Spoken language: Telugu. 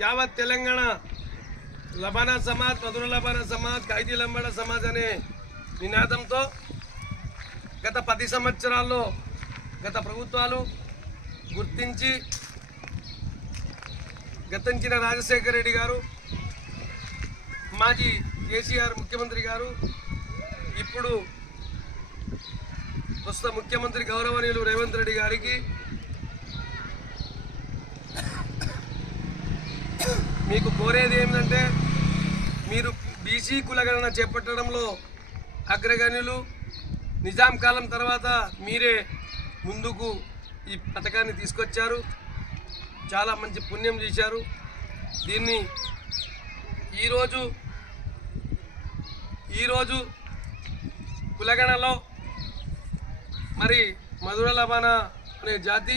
యావత్ తెలంగాణ లబానా సమాజ్, మధుర లబానా సమాజ్, ఖైదీ లంబాడ సమాజ్ అనే నినాదంతో గత 10 సంవత్సరాల్లో గత ప్రభుత్వాలు గుర్తించి గతంచిన రాజశేఖర రెడ్డి గారు, మాజీ కేసీఆర్ ముఖ్యమంత్రి గారు, ఇప్పుడు ప్రస్తుత ముఖ్యమంత్రి గౌరవనీయులు రేవంత్ రెడ్డి గారికి మీకు కోరేది ఏమిటంటే, మీరు బీసీ కులగణన చేపట్టడంలో అగ్రగణ్యులు. నిజాం కాలం తర్వాత మీరే ముందుకు ఈ పథకాన్ని తీసుకొచ్చారు. చాలా మంచి పుణ్యం చేశారు. దీన్ని ఈరోజు కులగణలో మరి మధుర లబానా అనే జాతి